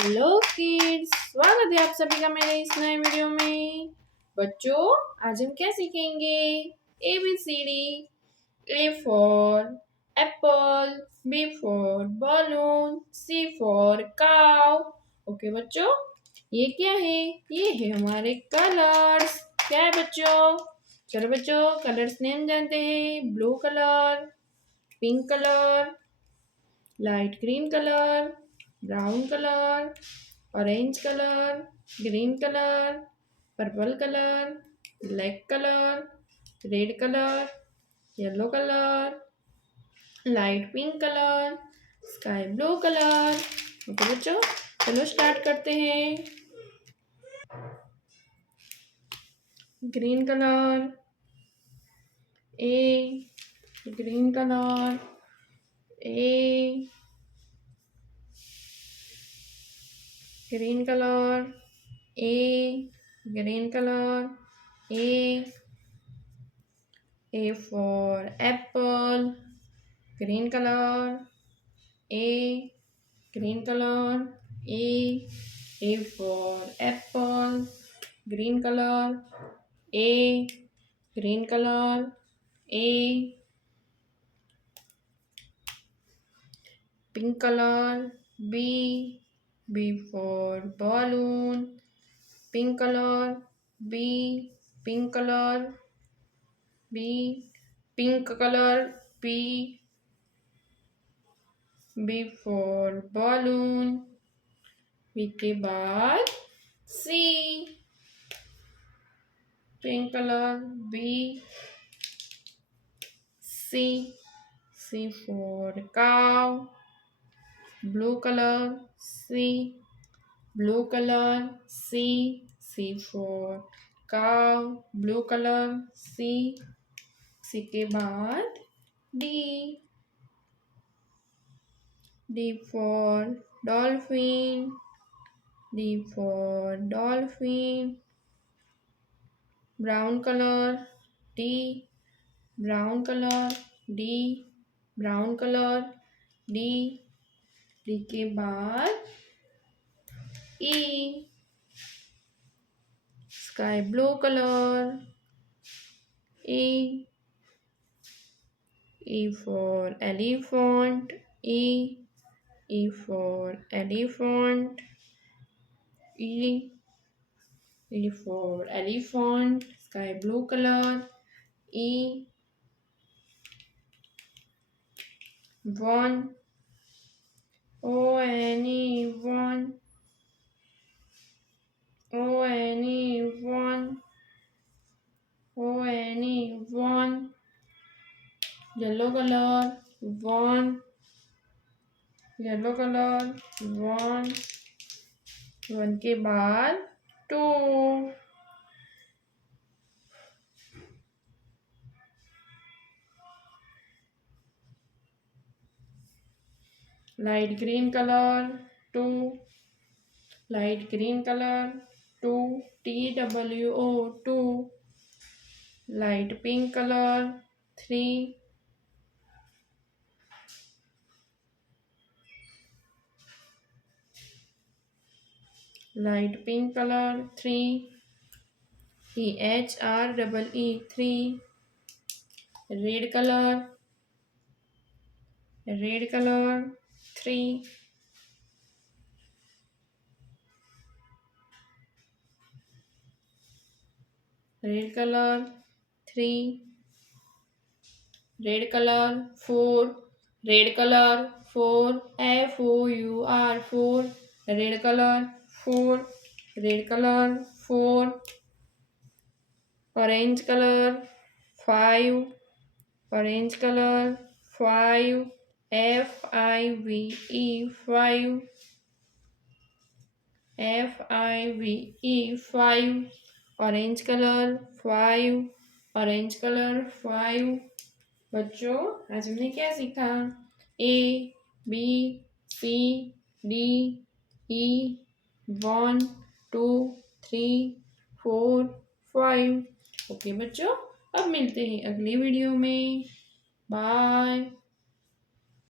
Hello kids, स्वागत है आप सभी का मेरे इस नए वीडियो में। बच्चों, आज हम क्या सीखेंगे? ABCD। A for Apple, B for balloon, C for cow. Okay बच्चों, ये क्या है? ये है हमारे कलर्स। क्या है बच्चों? चलो बच्चों, कलर्स नेम जानते हैं। Blue colour, pink colour, light green colour, brown colour, orange colour, green colour, purple colour, black colour, red colour, yellow colour, light pink colour, sky blue colour. Okay बच्चों, चलो start करते हैं। Green colour, A, green colour, A, green color, A, green color, A for apple, green color, A, green color, A for apple, green color, A, green color, A, pink color, B for balloon, pink color, B, pink color, B, pink color, B for balloon, B के बाद C, pink color, B, C for cow, blue color, blue color, C for cow, blue color, C के बाद D for dolphin, D for dolphin, brown color, D, brown color, D, brown color, D के बाद E, sky blue color, E for elephant, E for elephant, E for elephant, sky blue color, E, one, one, one, yellow color, one, yellow color, one के बाद two, light green color, two, light green color, two, TWO, two, light pink color, three, light pink color, three, THREE, three, red color, three, red color, three, red color, four, red color, four, FOUR, four, red color, four, red color, four, orange color, five, orange color, five, FIVE, five, FIVE, five, orange color, five, orange color, five। बच्चों, आज हमने क्या सीखा? ABCDE 1 2 3 4 5। Okay बच्चों, अब मिलते हैं अगली वीडियो में। बाय।